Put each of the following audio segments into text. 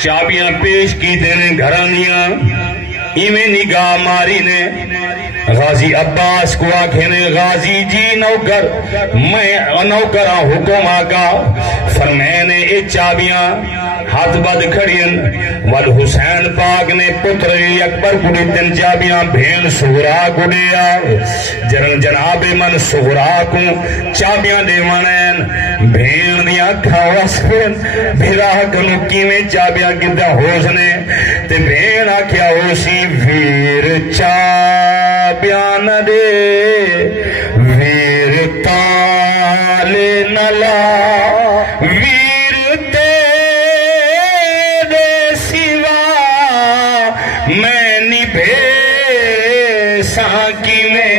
چابیاں پیش کی نے گھرانیاں ایویں نگاہ ماری نے غازی عباس کو آکھے نے غازی جی نوکر میں نوکراں حکم آقا فرمینے اے چابیاں ہاتھ بد کھڑین ود حسین پاک نے پتر اکبر کو دیتن چابیاں بھین سغرا کو دیا جناب من سغرا کو چابیاں دیوانین بھین دیا کھاواسن بھیرا کنو کیویں چابیاں گدہ ہوسنے تے بھین آکھیا ہوسی ویر چابیاں نہ دے ویر تالے نلا ویر تیرے سوا میں نبھے ساکی میں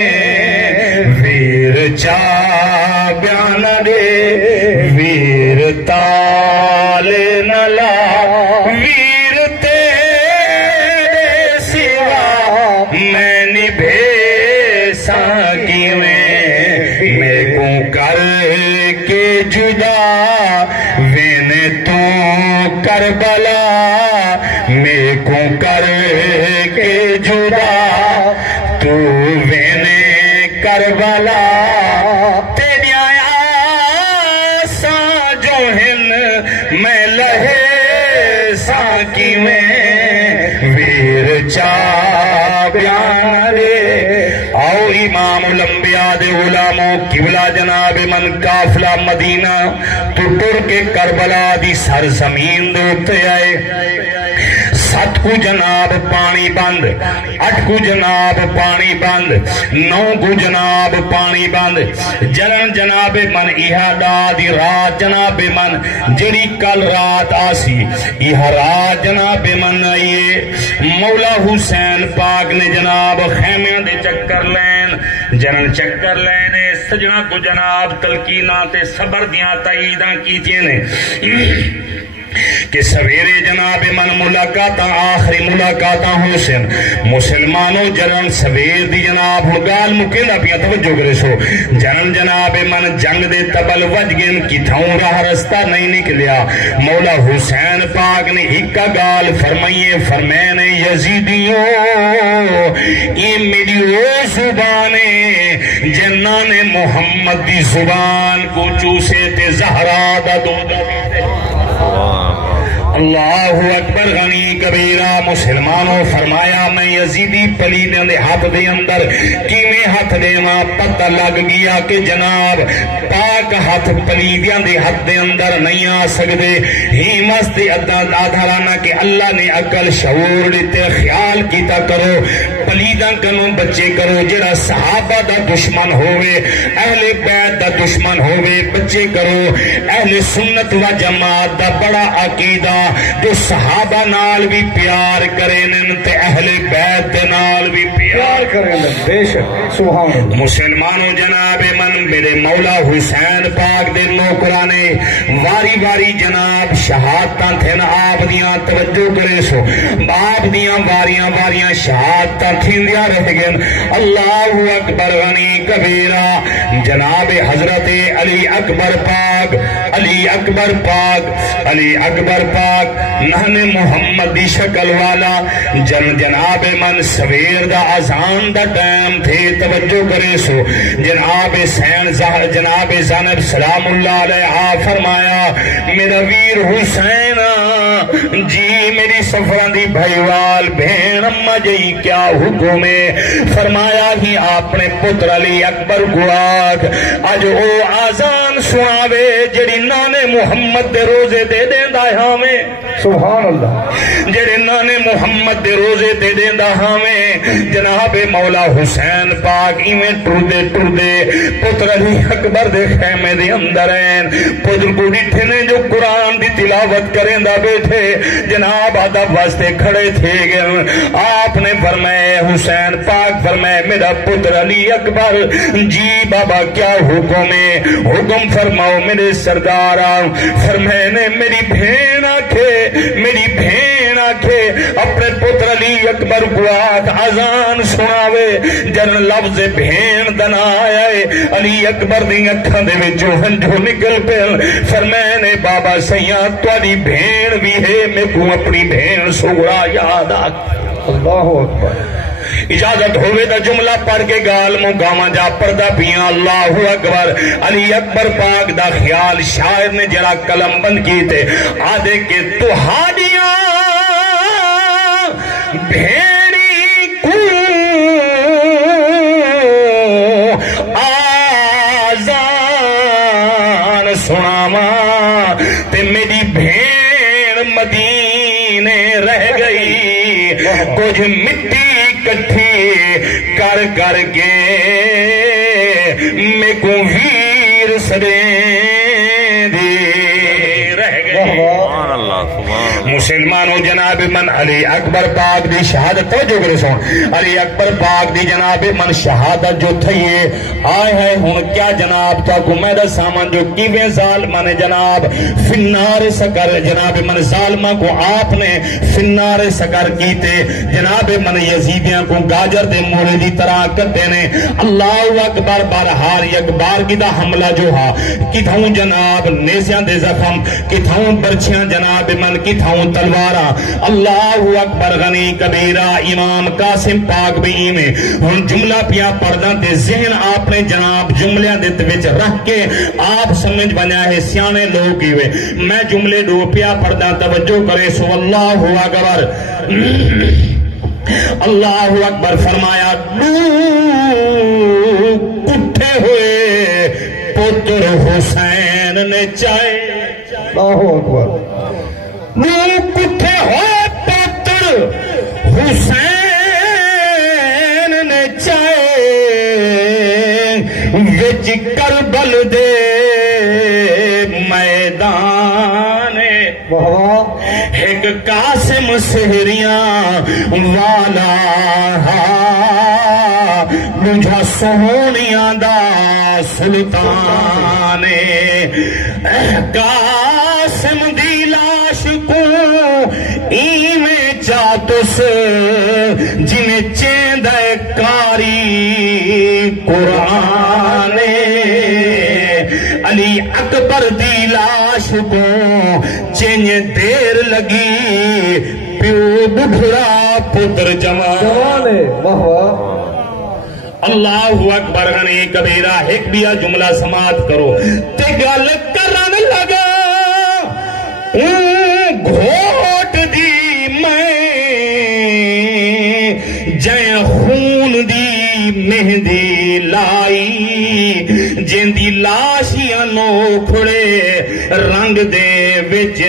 ویر چابیاں نہ دے ویر تالے نلا ویر تیرے سوا میں نبھے ساکی میں کو کر کے جدا وینے تو کربلا میں کو کر کے جدا تو وینے کربلا تیری آیا سا جو ہن میں لہے ساکی میں ویر چابیاں رے آؤ امام الانبیاء دے علاموں قبلہ جناب من قافلہ مدینہ تو ٹر کے کربلا دی سرزمین دوتے آئے سات کو جناب پانی بند اٹھ کو جناب پانی بند نو کو جناب پانی بند جلن جناب من احادا دی رات جناب من جڑی کل رات آسی یہ رات جناب من آئیے مولا حسین پاک نے جناب خیمیاں دے چکر لین جنن چکر لینے سجنہ کو جناب تلقینات صبر دیاں تائیداں کیتیے نے کہ سویرے جناب من ملاقاتاں آخری ملاقاتاں حسین مسلمانوں جنن سویر دی جناب گال مکیلا پیا توجہ کرے سو جنن جناب من جنگ دے تبل وجگن کی تھاؤں راہ رستہ نہیں نکلیا مولا حسین پاک نے ہکا گال فرمائیے فرمینے یزیدیوں یہ میری او زبانے جنان محمد دی زبان کو چوسے تے زہرا دا دو اللہ اکبر غنی کبیرہ مسلمانوں فرمایا میں یزیدی پلیدیں دے ہاتھ دے اندر کیویں ہاتھ دے ماں پتہ لگ گیا کہ جناب پاک ہاتھ پلیدیں دے ہاتھ دے اندر نہیں آ سکتے ہی مست آدھارانا کہ اللہ نے عقل شعور لیتے خیال کیتا کرو پلیداں کنوں بچے کرو جرا صحابہ دا دشمن ہوئے اہل بیت دا دشمن ہوئے بچے کرو اہل سنت و جماعت دا بڑا عقیدہ جو صحابہ نال بھی پیار کریں تے اہل بیت نال بھی پیار کریں بے شک سبحان اللہ مسلمانوں جناب من میرے مولا حسین پاک دے نوکرانے واری واری جناب شہادتاں تھے نا آپ دیاں توجہ کرے سو آپ دیاں واریاں واریاں شہادتاں تھیندیاں رہ گئن اللہ اکبر غنی کبیرہ جناب حضرت علی اکبر پاک علی اکبر پاک علی اکبر پاک نہن محمد دی شکل والا جناب من سویر دا آزان دا ٹائم تھے توجہ کرے سو جناب سین جناب زینب سلام اللہ علیہ فرمایا میرا ویر حسین جی میری سفران دی بھائیوال بہن اممہ جئی کیا حکم ہے فرمایا ہی آپ نے پتر علی اکبر کو آگ آج او آزان سناوے جڑی نانے محمد دے روزے دے دیں دا ہمیں سبحان اللہ جڑے نانے محمد دے روزے دے دیں دا ہمیں جناب مولا حسین پاک ایمیں ٹر دے پتر علی اکبر دے خیمے دے اندر ہیں پتر کو ڈٹھے نے جو قرآن دی تلاوت کریں دا بیٹھے جناب آدھا واسطے کھڑے تھے گئے آپ نے فرمائے حسین پاک فرمائے میرا پتر علی اکبر جی بابا کیا حکم ہے حکم فرماؤ میرے سردار فرمائے نے میری بھین آکھے اپنے پتر علی علی اکبر کو آکھ اذان سناوے جن لفظ بھین دنا آیا ہے علی اکبر دی اکھاں دے وچوں ہنجو نکل پے فرمائے نے بابا سیاں تواڈی بھین بھی ہے میں کو اپنی بھین سغرا یاد آ اللہ اکبر اجازت ہوئے دا جملہ پڑھ کے گال مقامہ جا پردہ پیاں اللہ اکبر علی اکبر پاک دا خیال شاعر نے جرا قلم بند کی تھے آدھے کہ تو ہادیاں بھیڑی کو آزان سناما تے میری بھیڑ مدینے رہ گئی کچھ مٹی کٹھی کر کر کے میں کو ویر سدے دی رہ گئی مسلمانوں جناب من علی اکبر پاک دی شہادت توجہ کرے سون علی اکبر پاک دی جناب من شہادت جو تھئیے آئے ہے ہون کیا جناب تا کو میدہ سامان جو کیویں ظالمان جناب فنار سکر جناب من ظالمہ کو آپ نے فنار سکر کیتے جناب من یزیدیاں کو گاجر دے مورے دی طرح کرتے نے اللہ اکبر بارہار یکبار کی دا حملہ جو ہا کتھوں جناب نیزیاں دے زخم کتھوں برچیاں جناب من کتھوں تلوارا اللہ اکبر غنی کبیرہ امام قاسم پاک بھی میں ہن جملہ پیا پردہ دے ذہن آپ نے جناب جملے دے وچ رکھ کے آپ سمجھ بنا ہے سیانے لوگ ہی ہوئے میں جملے دو پیا پردہ توجہ کرے سو اللہ اکبر اللہ اکبر فرمایا کٹھے ہوئے پتر حسین نے چائے اللہ اکبر کٹھے ہوئے پتر حسین نے چائے وچ کربل دے میدان ایک قاسم سہریاں والا مجھا سہونیاں دا سلطان قاسم دی لاش کو ایویں چاتس جنہیں چیندہ کاری قرآن علی اکبر دی لاش کو چین دیر لگی پیو بڑھڑا پتر جوان اللہ اکبر غنی کبیرہ ایک بیا جملہ سماعت کرو تے گل کرن لگا گھوٹ دی میں جائیں خون دی مہندی لائی جن دی لاشیاں نوکھڑے رنگ دے وچ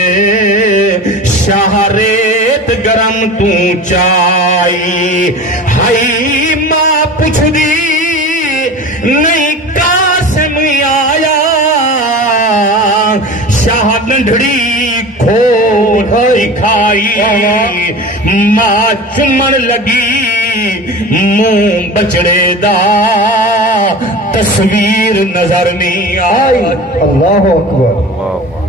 شہریت گرم تو چائی ہائی ماں پوچھ دی نہیں قاسم آیا شاہ ننڈڑی کھوڑی کھائی ماں چمن لگی منہ بچڑے دا تصویر نظر نہیں آئی اللہ اکبر